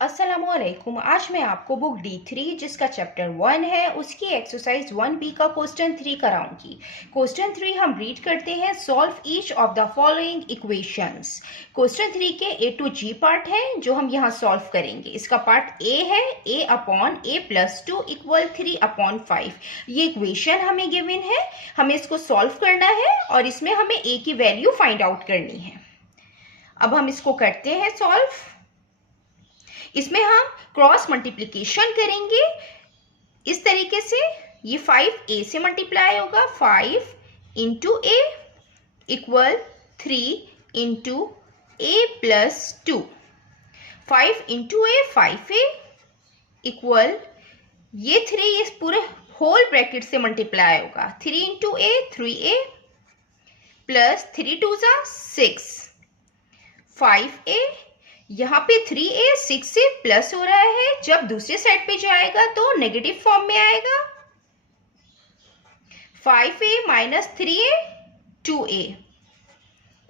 अस्सलामुअलैकुम। आज मैं आपको बुक D3 जिसका चैप्टर 1 है उसकी एक्सरसाइज 1B का क्वेश्चन 3 कराऊंगी। क्वेश्चन 3 हम रीड करते हैं। Solve each of the following equations. Question 3 के A to G पार्ट है जो हम यहाँ सॉल्व करेंगे। इसका पार्ट A है a/a+2 = 3/5। ये इक्वेशन हमें गिवन है, हमें इसको सॉल्व करना है और इसमें हमें a की वैल्यू फाइंड आउट करनी है। अब हम इसको करते हैं सॉल्व। इसमें हम क्रॉस मल्टीप्लिकेशन करेंगे इस तरीके से। ये 5a से मल्टीप्लाई होगा, 5 into a equal 3 into a+2। 5 into a 5a equal ये 3 इस पूरे होल ब्रैकेट से मल्टीप्लाई होगा। 3 into a 3a plus 3 2 6, 5a यहाँ पे 3a 6 से प्लस हो रहा है, जब दूसरे साइड पे जाएगा तो नेगेटिव फॉर्म में आएगा। 5a minus 3a 2a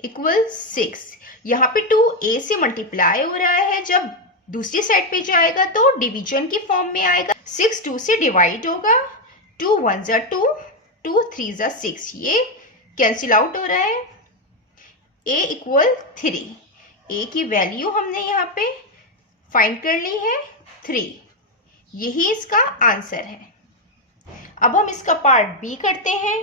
equal 6। यहाँ पे 2a से मल्टीप्लाई हो रहा है, जब दूसरी साइड पे जाएगा तो डिवीजन की फॉर्म में आएगा। 6 2 से डिवाइड होगा, 2 1 2, 2 3 6, ये कैंसिल आउट हो रहा है। a equal 3। a की वैल्यू हमने यहाँ पे फाइंड कर ली है 3। यही इसका आंसर है। अब हम इसका पार्ट B करते हैं।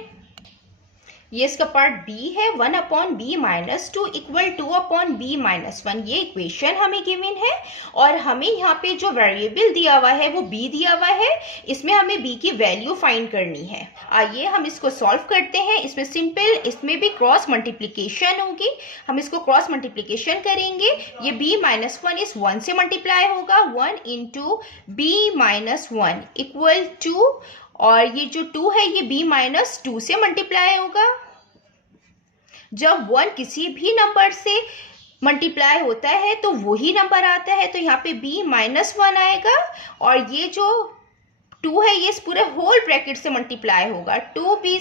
ये इसका पार्ट B है। 1/b-2 = 2/b-1। ये इक्वेशन हमें गिवन है और हमें यहाँ पे जो वेरिएबल दिया हुआ है वो b दिया हुआ है। इसमें हमें b की वैल्यू फाइंड करनी है। आइए हम इसको सॉल्व करते हैं। इसमें सिंपल, इसमें भी क्रॉस मल्टीप्लिकेशन होगी। हम इसको क्रॉस मल्टीप्लिकेशन करेंगे। ये b-1 इस 1 से मल्टीप्लाई होगा, 1 इंटू b-1 इक्वल 2, और ये जो 2 है ये b-2 से मल्टीप्लाई होगा। जब 1 किसी भी नंबर से मल्टीप्लाई होता है तो वही नंबर आता है, तो यहाँ पे b-1 आएगा, और ये जो 2 है ये इस पूरे होल ब्रैकेट से मल्टीप्लाई होगा। 2b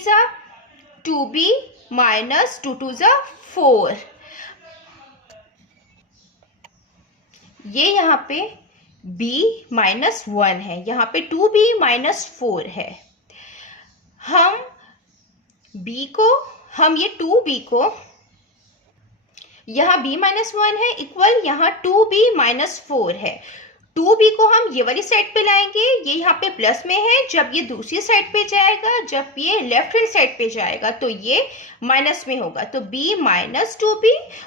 2b minus 2 2 4। ये यहाँ पे b-1 है, यहाँ पे 2b-4 है। हम ये 2b को, यहाँ b-1 है इक्वल यहाँ 2b-4 है। 2b को हम ये वाली साइड पे लाएंगे, ये यहाँ पे प्लस में है, जब ये दूसरी साइड पे जाएगा, जब ये लेफ्ट हैंड साइड पे जाएगा तो ये माइनस में होगा, तो b-2b,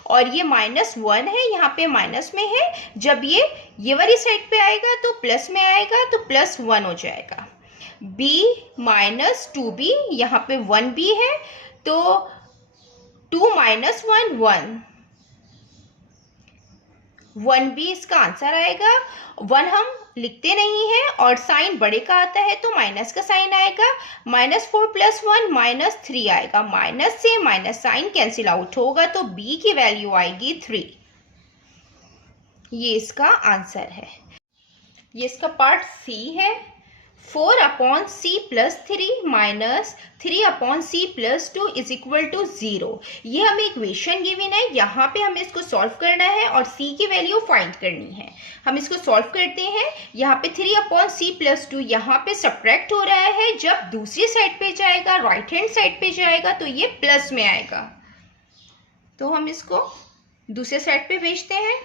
और ये -1 है यहाँ पे माइनस में है, जब ये वाली साइड पे आएगा तो प्लस में आएगा, तो +1 हो जाएगा। b-2b, यहाँ पे 1b है तो 2 - 1 1, 1b इसका आंसर आएगा। 1 हम लिखते नहीं हैं और साइन बड़े का आता है तो माइनस का साइन आएगा। -4 + 1 -3 आएगा। माइनस से माइनस साइन कैंसिल आउट होगा तो b की वैल्यू आएगी 3। ये इसका आंसर है। ये इसका पार्ट C है। 4/c + 3 - 3/c + 2 = 0। ये हमें इक्वेशन गिवन है, यहाँ पे हमें इसको सॉल्व करना है और c की वैल्यू फाइंड करनी है। हम इसको सॉल्व करते हैं। यहाँ पे 3/c + 2 यहाँ पे सब्ट्रैक्ट हो रहा है, जब दूसरी साइड पे जाएगा, राइट हैंड साइड पे जाएगा तो ये प्लस में आएगा, तो हम इसको दूसरे साइड पे भेजते हैं।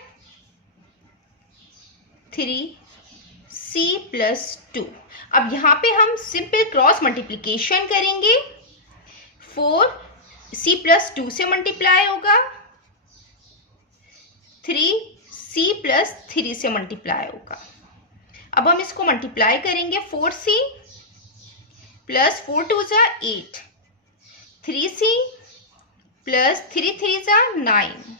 3c + 2। अब यहाँ पे हम सिंपल क्रॉस मल्टीप्लिकेशन करेंगे। 4c + 2 से मल्टीप्लाई होगा, 3c + 3 से मल्टीप्लाई होगा। अब हम इसको मल्टीप्लाई करेंगे। 4c + 4 2 8, 3c + 3 3 9।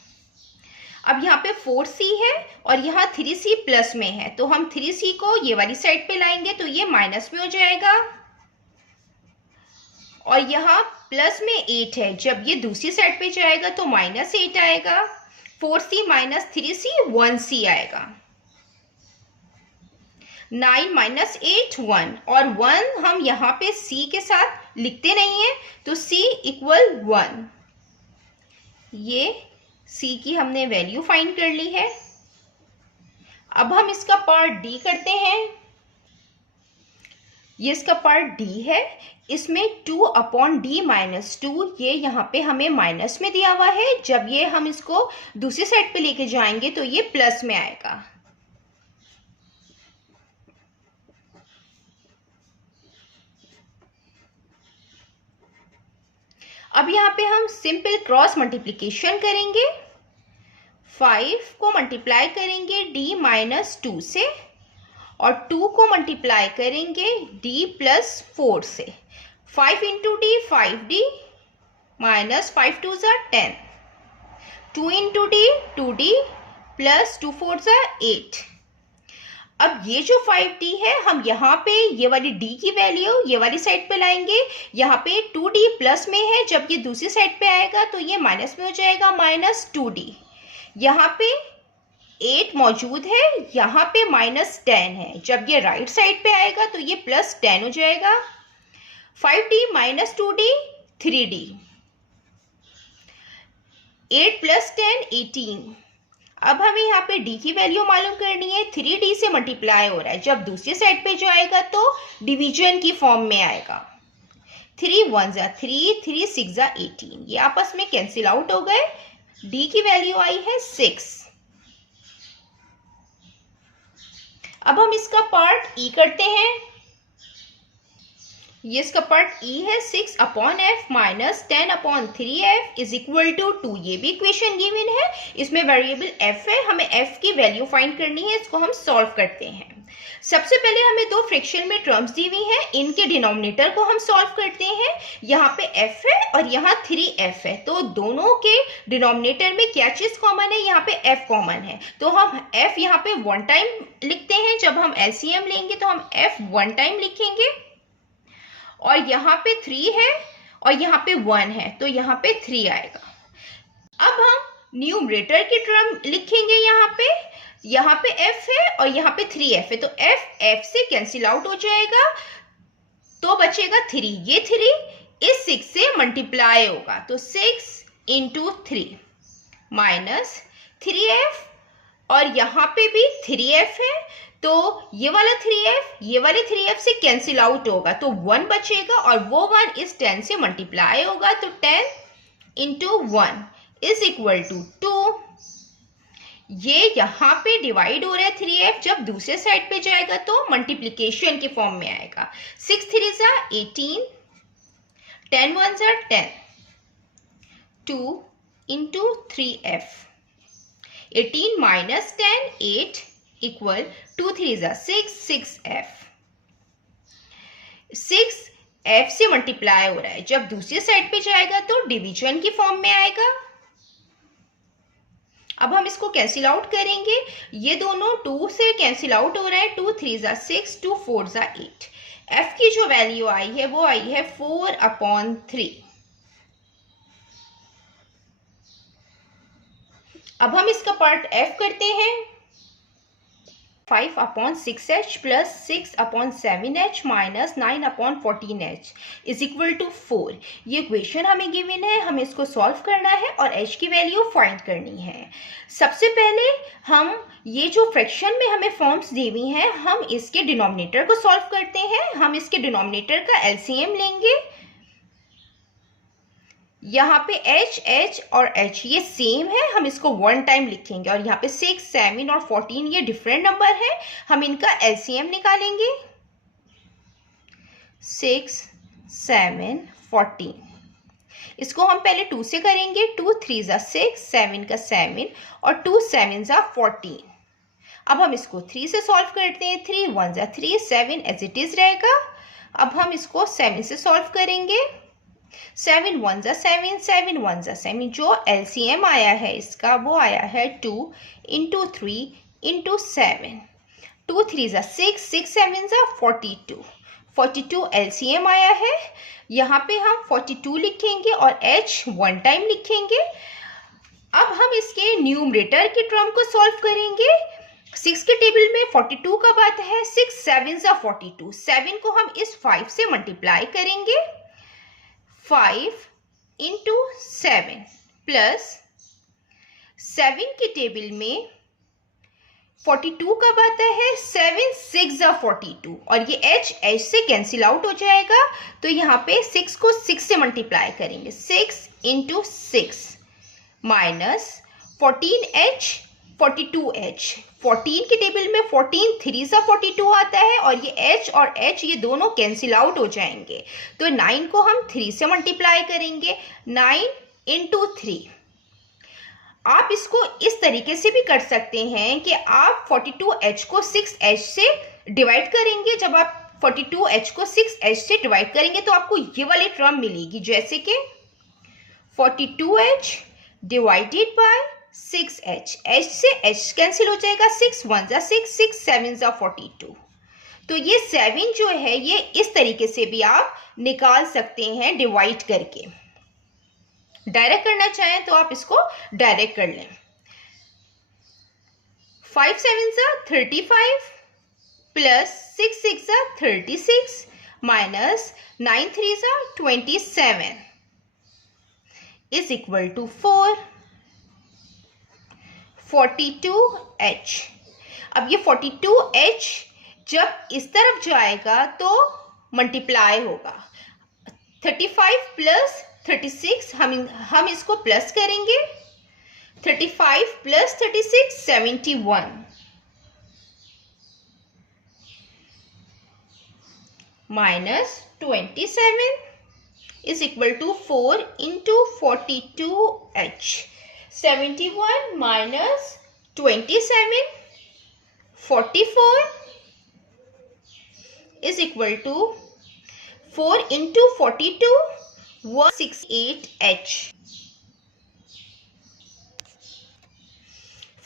अब यहाँ पे 4c है और यहाँ 3c प्लस में है, तो हम 3c को ये वाली साइड पे लाएंगे तो ये माइनस में हो जाएगा, और यहाँ प्लस में 8 है, जब ये दूसरी साइड पे जाएगा तो -8 आएगा। 4c - 3c 1c आएगा। 9 - 8 1, और 1 हम यहाँ पे c के साथ लिखते नहीं है तो c = 1। ये c की हमने वैल्यू फाइंड कर ली है। अब हम इसका पार्ट डी करते हैं। ये इसका पार्ट डी है, इसमें 2/d-2 ये यहाँ पे हमें माइनस में दिया हुआ है। जब ये हम इसको दूसरी साइड पे लेके जाएंगे तो ये प्लस में आएगा। अब यहाँ पे हम सिंपल क्रॉस मल्टीप्लिकेशन करेंगे। 5 को मल्टीप्लाई करेंगे d-2 से और 2 को मल्टीप्लाई करेंगे d+4 से। 5 इंटू डी 5d माइनस 5 2 ज़ा 10, 2 इंटू डी 2d प्लस 2 4 ज़ा 8। अब ये जो 5d है हम यहाँ पे ये वाली d की वैल्यू ये वाली साइड पे लाएंगे। यहाँ पे 2d प्लस में है, जब ये दूसरी साइड पे आएगा तो ये माइनस में हो जाएगा, -2d। यहाँ पे 8 मौजूद है, यहाँ पे -10 है, जब ये राइट साइड पे आएगा तो ये +10 हो जाएगा। 5d - 2d 3d, 8 + 10 18। अब हमें यहाँ पे d की वैल्यू मालूम करनी है। 3d से मल्टीप्लाई हो रहा है, जब दूसरी साइड पे जाएगा तो डिवीजन की फॉर्म में आएगा। 3 1 ज़ा 3, 3 6 ज़ा 18, ये आपस में कैंसिल आउट हो गए। d की वैल्यू आई है 6। अब हम इसका पार्ट e करते हैं। ये इसका पार्ट e है, 6/f minus 10/3f is equal to 2। ये भी इक्वेशन गिवन है, इसमें वेरिएबल f है, हमें f की वैल्यू फाइंड करनी है। इसको हम सॉल्व करते हैं। सबसे पहले हमें दो फ्रैक्शन में टर्म्स दी हुई हैं, इनके डिनोमिनेटर को हम सॉल्व करते हैं। यहाँ पे f है और यहाँ 3f है, तो दोनों के डिनोमिनेटर में क्या चीज कॉमन है, यहाँ पे f कॉमन है, तो हम f यहाँ पे 1 टाइम लिखते हैं। जब हम LCM लेंगे तो हम f 1 टाइम लिखेंगे, और यहाँ पे 3 है और यहाँ पे 1 है, तो यहाँ पे 3 आएगा। अब हम न्यूमरेटर की टर्म लिखेंगे। यहाँ पे f है और यहाँ पे 3f है, तो f से कैंसिल आउट हो जाएगा, तो बचेगा 3। ये 3 इस 6 से मल्टीप्लाई होगा, तो 6 इंटू 3 माइनस 3f, और यहाँ पे भी 3f है, तो ये वाला 3f ये वाले 3f से कैंसिल आउट होगा, तो 1 बचेगा, और वो 1 इस 10 से मल्टीप्लाई होगा, तो 10 इंटू 1 इज इक्वल टू 2। ये यहाँ पे डिवाइड हो रहा है 3f, जब दूसरे साइड पे जाएगा तो मल्टीप्लिकेशन की फॉर्म में आएगा। 6 3 ज़ा 18, 10 1 ज़ा 10, 2 इंटू 3f, 18 माइनस 10 8 इक्वल 2 3 ज़ा 6, 6f। 6f से मल्टीप्लाई हो रहा है, जब दूसरी साइड पे जाएगा तो डिवीजन की फॉर्म में आएगा। अब हम इसको कैंसिल आउट करेंगे, ये दोनों 2 से कैंसिल आउट हो रहा है, 2 3 ज़ा 6, 2 4 ज़ा 8। f की जो वैल्यू आई है वो आई है 4/3। अब हम इसका पार्ट f करते हैं। 5/6h plus 6/7h minus 9/14h is equal to 4। ये इक्वेशन हमें गिवन है, हमें इसको सॉल्व करना है और h की वैल्यू फाइंड करनी है। सबसे पहले हम ये जो फ्रैक्शन में हमें फॉर्म्स दी हुई हैं, हम इसके डिनोमिनेटर को सॉल्व करते हैं। हम इसके डिनोमिनेटर का LCM लेंगे। यहाँ पे h और h ये सेम है, हम इसको 1 टाइम लिखेंगे, और यहाँ पे 6 7 और 14 ये डिफरेंट नंबर है, हम इनका LCM निकालेंगे। 6 7 14, इसको हम पहले 2 से करेंगे। 2 3 ज़ा 6, 7 का 7 और 2 7 ज़ा 14। अब हम इसको 3 से सॉल्व करते हैं। 3 1 ज़ा 3, 7 एज इट इज रहेगा। अब हम इसको 7 से सॉल्व करेंगे। 7 1 ज़ा 7, 7 1 ज़ा 7, जो LCM आया है इसका वो आया है 2 इंटू 3 इंटू 7। 2 3 ज़ा 6, 6 7 ज़ा 42, 42 LCM आया है। यहाँ पे हम 42 लिखेंगे और h 1 टाइम लिखेंगे। अब हम इसके न्यूमरेटर की टर्म को सॉल्व करेंगे। 6 के टेबल में 42 का बात है, 6 7 ज़ा 42, 7 को हम इस 5 से मल्टीप्लाई करेंगे। 5 इंटू 7 प्लस 7 के टेबल में 42 कब आता है? 7 6 42 और ये h से कैंसिल आउट हो जाएगा, तो यहाँ पे 6 को 6 से मल्टीप्लाई करेंगे, 6 इंटू 6 माइनस 14h 42h। 14 के टेबल में 14 3 42 आता है और ये h और h ये दोनों कैंसिल आउट हो जाएंगे, तो 9 को हम 3 से मल्टीप्लाई करेंगे, 9 इंटू 3। आप इसको इस तरीके से भी कर सकते हैं कि आप 42h को 6h से डिवाइड करेंगे। जब आप 42h को 6h से डिवाइड करेंगे तो आपको ये वाली टर्म मिलेगी, जैसे कि 42h divided by 6h, h से h कैंसिल हो जाएगा, 6 1 जा 6, 6 7 जा 42। तो ये 7 जो है ये इस तरीके से भी आप निकाल सकते हैं डिवाइड करके। डायरेक्ट करना चाहें तो आप इसको डायरेक्ट कर लें। 5 7 जा 35 प्लस 6 6 जा 36 माइनस 9 3 जा 27 इज इक्वल टू 4 42h। अब ये 42h जब इस तरफ जाएगा तो मल्टीप्लाई होगा, 35 प्लस 36 हम इसको प्लस करेंगे, 35 plus 36 71 minus 27 is equal to 4 into 42h। 71 minus 27 44 is equal to 4 into 42 168h।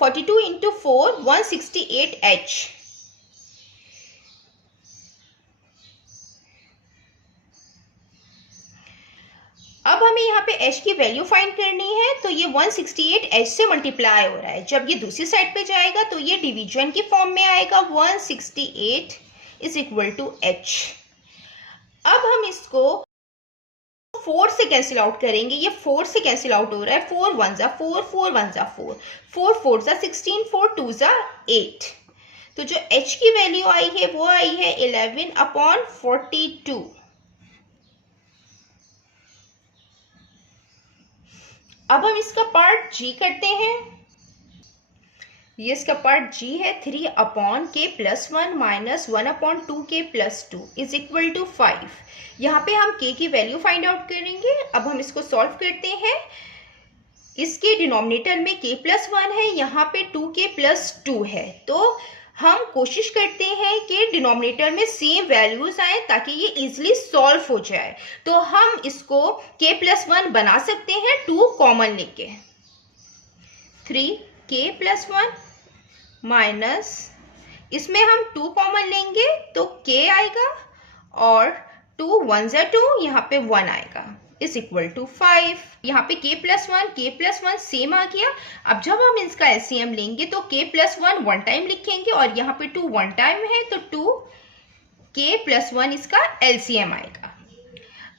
42 into 4 168h। अब हमें यहाँ पे h की वैल्यू फाइंड करनी है, तो ये 168h से मल्टीप्लाई हो रहा है। जब ये दूसरी साइड पे जाएगा तो ये डिवीजन की फॉर्म में आएगा, 168 इज इक्वल टू h। अब हम इसको 4 से कैंसिल आउट करेंगे, ये 4 से कैंसिल आउट हो रहा है, 4 1 जा 4, 4 1 जा 4, 4 4 जा 16, 4 2 जा 8। तो जो h की वैल्यू आई है वो आई है 11/42। अब हम इसका पार्ट g करते हैं। ये इसका पार्ट g है, 3/k+1 minus 1/2k + 2 is equal to 5। यहाँ पे हम k की वैल्यू फाइंड आउट करेंगे। अब हम इसको सॉल्व करते हैं। इसके डिनोमिनेटर में k+1 है, यहाँ पे 2k + 2 है, तो हम कोशिश करते हैं कि डिनोमिनेटर में सेम वैल्यूज आए ताकि ये इजीली सॉल्व हो जाए। तो हम इसको k+1 बना सकते हैं 2 कॉमन लेके, 3k+1 माइनस इसमें हम 2 कॉमन लेंगे तो k आएगा और 2 1 जा 2, यहाँ पे 1 आएगा, इज इक्वल टू 5। यहाँ पे k+1 सेम आ गया। अब जब हम इसका एलसीएम लेंगे तो k+1 1 टाइम लिखेंगे और यहाँ पे 2 1 टाइम है, तो 2k+1 इसका एलसीएम आएगा।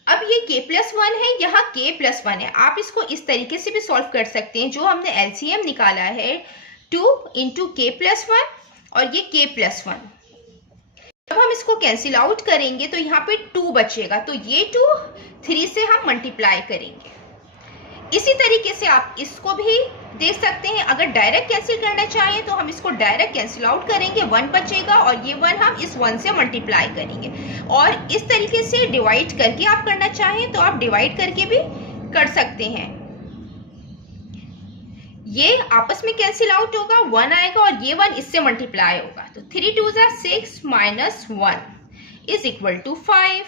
अब ये k+1 है, यहाँ k+1 है, आप इसको इस तरीके से भी सॉल्व कर सकते हैं। जो हमने एलसीएम निकाला है 2 इंटू k+1 और ये k+1, जब हम इसको कैंसिल आउट करेंगे तो यहाँ पे 2 बचेगा, तो ये 2 3 से हम मल्टीप्लाई करेंगे। इसी तरीके से आप इसको भी देख सकते हैं। अगर डायरेक्ट कैंसिल करना चाहें तो हम इसको डायरेक्ट कैंसिल आउट करेंगे, 1 बचेगा और ये 1 हम इस 1 से मल्टीप्लाई करेंगे। और इस तरीके से डिवाइड करके आप करना चाहें तो आप डिवाइड करके भी कर सकते हैं। ये आपस में कैंसिल आउट होगा, 1 आएगा और ये 1 इससे मल्टीप्लाई होगा, तो 3 2 जा 6 माइनस 1 इज इक्वल टू 5।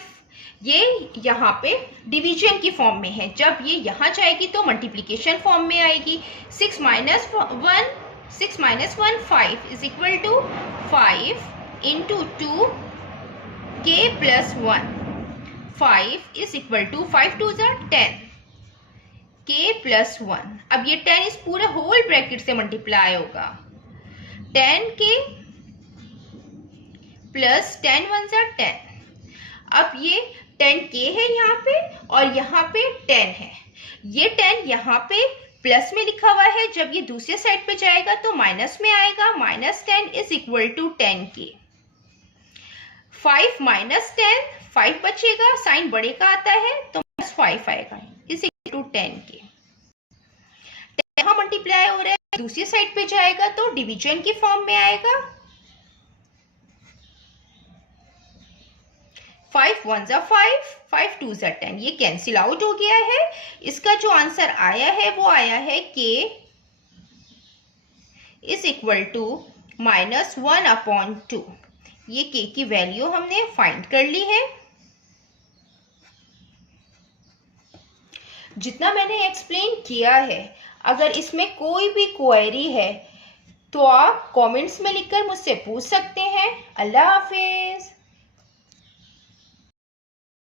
ये यहाँ पे डिवीजन की फॉर्म में है, जब ये यहाँ जाएगी तो मल्टीप्लिकेशन फॉर्म में आएगी। 6 minus 1 5 is equal to 5 into 2k+1, 5 is equal to 5 2 जा 10 k+1। अब ये 10 इस पूरे होल ब्रैकेट से मल्टीप्लाई होगा, 10k प्लस 10 1 जा 10। अब ये 10k है यहाँ पे और यहाँ पे 10 है, ये 10 यहाँ पे प्लस में लिखा हुआ है, जब ये दूसरे साइड पे जाएगा तो माइनस में आएगा। -10 इज इक्वल टू 10k। 5 - 10, 5 बचेगा, साइन बड़े का आता है तो -5 आएगा, इज इक्वल टू 10k। यहाँ मल्टीप्लाई हो रहा है, दूसरी साइड पे जाएगा तो डिवीजन की फॉर्म में आएगा। 5 1 ज़ा 5, 5 2 ज़ा 10, ये कैंसिल आउट हो गया है। इसका जो आंसर आया है वो आया है k इज इक्वल टू -1/2। ये k की वैल्यू हमने फाइंड कर ली है। जितना मैंने एक्सप्लेन किया है, अगर इसमें कोई भी क्वेरी है तो आप कमेंट्स में लिखकर मुझसे पूछ सकते हैं। अल्लाह हाफिज।